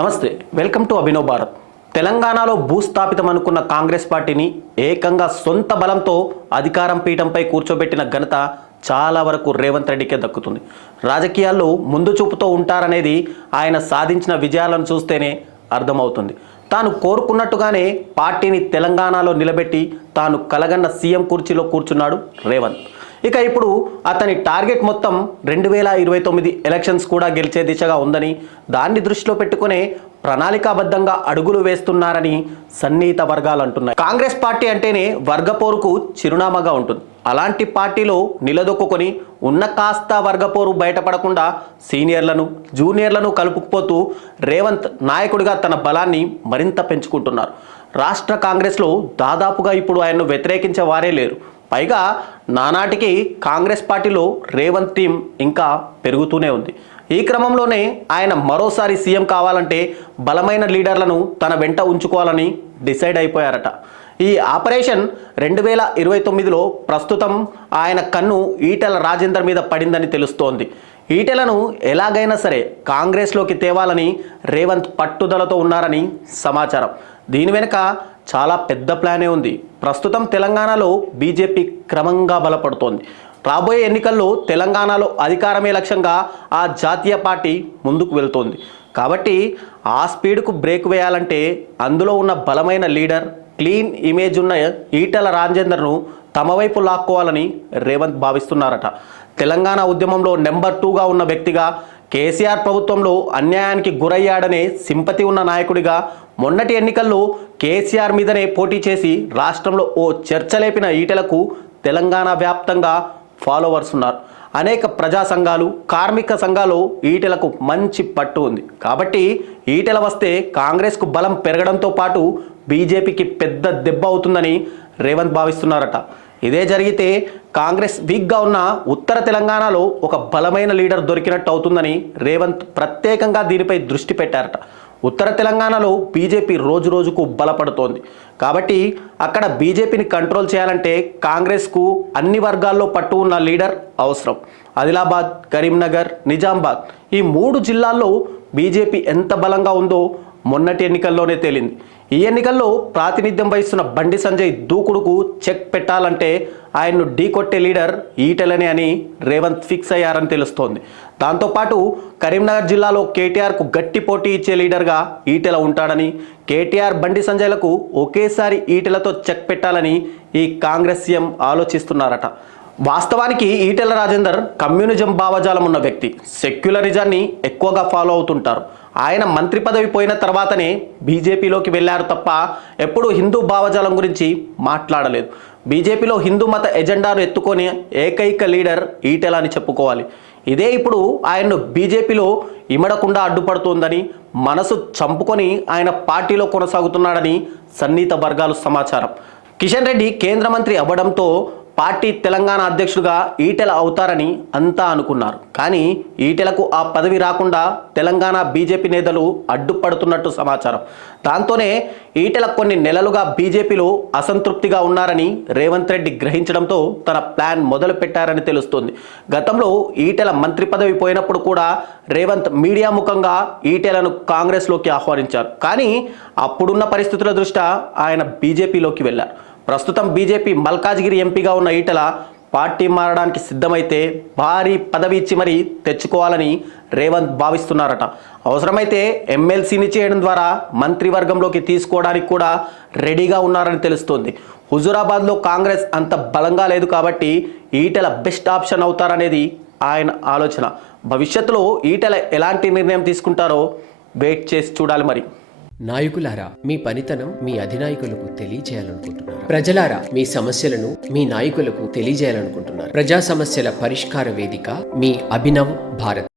నమస్తే, welcome to Abhinav Bharat. తెలంగాణలో భూస్థాపితం అనుకున్న కాంగ్రెస్ పార్టీని ఏకంగా సొంత బలంతో అధికారం పీఠంపై కూర్చోబెట్టిన ఘనత చాలా వరకు రేవంత్ రెడ్డికే దక్కుతుంది. రాజకీయాల్లో ముందు చూపుతో ఉంటారనేది ఆయన సాధించిన విజయాలను చూస్తేనే అర్థమవుతుంది. తాను కోరుకున్నట్టుగానే పార్టీని తెలంగాణలో నిలబెట్టి తాను కలగన్న సీఎం కుర్చీలో కూర్చున్నాడు రేవంత్. ఇక ఇప్పుడు అతని టార్గెట్ మొత్తం 2029 ఎలక్షన్స్ కూడా గెలిచే దిశగా ఉందని, దాన్ని దృష్టిలో పెట్టుకునే ప్రణాళికాబద్ధంగా అడుగులు వేస్తున్నారని సన్నిహిత వర్గాలు అంటున్నాయి. కాంగ్రెస్ పార్టీ అంటేనే వర్గపోరుకు చిరునామాగా ఉంటుంది. అలాంటి పార్టీలో నిలదొక్కుని ఉన్న కాస్త వర్గపోరు బయటపడకుండా సీనియర్లను జూనియర్లను కలుపుకుపోతూ రేవంత్ నాయకుడిగా తన బలాన్ని మరింత పెంచుకుంటున్నారు. రాష్ట్ర కాంగ్రెస్లో దాదాపుగా ఇప్పుడు ఆయన్ను వ్యతిరేకించే వారే లేరు. పైగా నానాటికి కాంగ్రెస్ పార్టీలో రేవంత్ టీం ఇంకా పెరుగుతూనే ఉంది. ఈ క్రమంలోనే ఆయన మరోసారి సీఎం కావాలంటే బలమైన లీడర్లను తన వెంట ఉంచుకోవాలని డిసైడ్ అయిపోయారట. ఈ ఆపరేషన్ 2029లో ప్రస్తుతం ఆయన కన్ను ఈటెల రాజేందర్ మీద పడిందని తెలుస్తోంది. ఈటెలను ఎలాగైనా సరే కాంగ్రెస్లోకి తేవాలని రేవంత్ పట్టుదలతో ఉన్నారని సమాచారం. దీని వెనుక చాలా పెద్ద ప్లానే ఉంది. ప్రస్తుతం తెలంగాణలో బీజేపీ క్రమంగా బలపడుతోంది. రాబోయే ఎన్నికల్లో తెలంగాణలో అధికారమే లక్ష్యంగా ఆ జాతీయ పార్టీ ముందుకు వెళ్తోంది. కాబట్టి ఆ స్పీడ్కు బ్రేక్ వేయాలంటే అందులో ఉన్న బలమైన లీడర్, క్లీన్ ఇమేజ్ ఉన్న ఈటెల రాజేందర్ను తమ వైపు లాక్కోవాలని రేవంత్ భావిస్తున్నారట. తెలంగాణ ఉద్యమంలో నెంబర్ 2గా ఉన్న వ్యక్తిగా, కేసీఆర్ ప్రభుత్వంలో అన్యాయానికి గురయ్యాడనే సింపతి ఉన్న నాయకుడిగా, మొన్నటి ఎన్నికల్లో కేసీఆర్ మీదనే పోటీ చేసి రాష్ట్రంలో ఓ చర్చ లేపిన ఈటెలకు తెలంగాణ వ్యాప్తంగా ఫాలోవర్స్ ఉన్నారు. అనేక ప్రజా సంఘాలు, కార్మిక సంఘాలు ఈటెలకు మంచి పట్టు ఉంది. కాబట్టి ఈటెల వస్తే కాంగ్రెస్కు బలం పెరగడంతో పాటు బీజేపీకి పెద్ద దెబ్బ అవుతుందని రేవంత్ భావిస్తున్నారట. ఇదే జరిగితే కాంగ్రెస్ వీక్గా ఉన్న ఉత్తర తెలంగాణలో ఒక బలమైన లీడర్ దొరికినట్టు అవుతుందని రేవంత్ ప్రత్యేకంగా దీనిపై దృష్టి పెట్టారట. ఉత్తర తెలంగాణలో బీజేపీ రోజు రోజుకు బలపడుతోంది. కాబట్టి అక్కడ బీజేపీని కంట్రోల్ చేయాలంటే కాంగ్రెస్కు అన్ని వర్గాల్లో పట్టు ఉన్న లీడర్ అవసరం. ఆదిలాబాద్, కరీంనగర్, నిజామాబాద్ ఈ 3 జిల్లాల్లో బీజేపీ ఎంత బలంగా ఉందో మొన్నటి ఎన్నికల్లోనే తేలింది. ఈ ఎన్నికల్లో ప్రాతినిధ్యం వహిస్తున్న బండి సంజయ్ దూకుడుకు చెక్ పెట్టాలంటే ఆయన్ను ఢీకొట్టే లీడర్ ఈటెలనే అని రేవంత్ ఫిక్స్ అయ్యారని తెలుస్తోంది. దాంతోపాటు కరీంనగర్ జిల్లాలో కేటీఆర్కు గట్టి పోటీ ఇచ్చే లీడర్గా ఈటెల ఉంటాడని, కేటీఆర్, బండి సంజయ్లకు ఒకేసారి ఈటెలతో చెక్ పెట్టాలని ఈ కాంగ్రెస్ సీఎం ఆలోచిస్తున్నారట. వాస్తవానికి ఈటెల రాజేందర్ కమ్యూనిజం భావజాలం ఉన్న వ్యక్తి. సెక్యులరిజాన్ని ఎక్కువగా ఫాలో అవుతుంటారు. ఆయన మంత్రి పదవి పోయిన తర్వాతనే బీజేపీలోకి వెళ్ళారు తప్ప ఎప్పుడూ హిందూ భావజాలం గురించి మాట్లాడలేదు. బీజేపీలో హిందూ మత ఎజెండాను ఎత్తుకొని ఏకైక లీడర్ ఈటెల అని చెప్పుకోవాలి. ఇదే ఇప్పుడు ఆయన్ను బీజేపీలో ఇమడకుండా అడ్డుపడుతోందని, మనసు చంపుకొని ఆయన పార్టీలో కొనసాగుతున్నాడని సన్నిహిత వర్గాలు సమాచారం. కిషన్ రెడ్డి కేంద్ర మంత్రి అవ్వడంతో పార్టీ తెలంగాణ అధ్యక్షుడిగా ఈటెల అవుతారని అంతా అనుకున్నారు. కానీ ఈటెలకు ఆ పదవి రాకుండా తెలంగాణ బీజేపీ నేతలు అడ్డుపడుతున్నట్టు సమాచారం. దాంతోనే ఈటెల కొన్ని నెలలుగా బీజేపీలో అసంతృప్తిగా ఉన్నారని రేవంత్ రెడ్డి గ్రహించడంతో తన ప్లాన్ మొదలు పెట్టారని తెలుస్తోంది. గతంలో ఈటెల మంత్రి పదవి పోయినప్పుడు కూడా రేవంత్ మీడియా ముఖంగా ఈటెలను కాంగ్రెస్లోకి ఆహ్వానించారు. కానీ అప్పుడున్న పరిస్థితుల దృష్ట్యా ఆయన బీజేపీలోకి వెళ్ళారు. ప్రస్తుతం బీజేపీ మల్కాజ్గిరి ఎంపీగా ఉన్న ఈటెల పార్టీ మారడానికి సిద్ధమైతే భారీ పదవి ఇచ్చి మరీ తెచ్చుకోవాలని రేవంత్ భావిస్తున్నారట. అవసరమైతే ఎమ్మెల్సీని చేయడం ద్వారా మంత్రివర్గంలోకి తీసుకోవడానికి కూడా రెడీగా ఉన్నారని తెలుస్తోంది. హుజూరాబాద్లో కాంగ్రెస్ అంత బలంగా లేదు కాబట్టి ఈటెల బెస్ట్ ఆప్షన్ అవుతారనేది ఆయన ఆలోచన. భవిష్యత్తులో ఈటెల ఎలాంటి నిర్ణయం తీసుకుంటారో వెయిట్ చేసి చూడాలి. మరి నాయకులారా, మీ పనితనం మీ అధినాయకులకు తెలియజేయాలనుకుంటున్నారు. ప్రజలారా, మీ సమస్యలను మీ నాయకులకు తెలియజేయాలనుకుంటున్నారు. ప్రజా సమస్యల పరిష్కార వేదిక మీ అభినవ్ భారత్.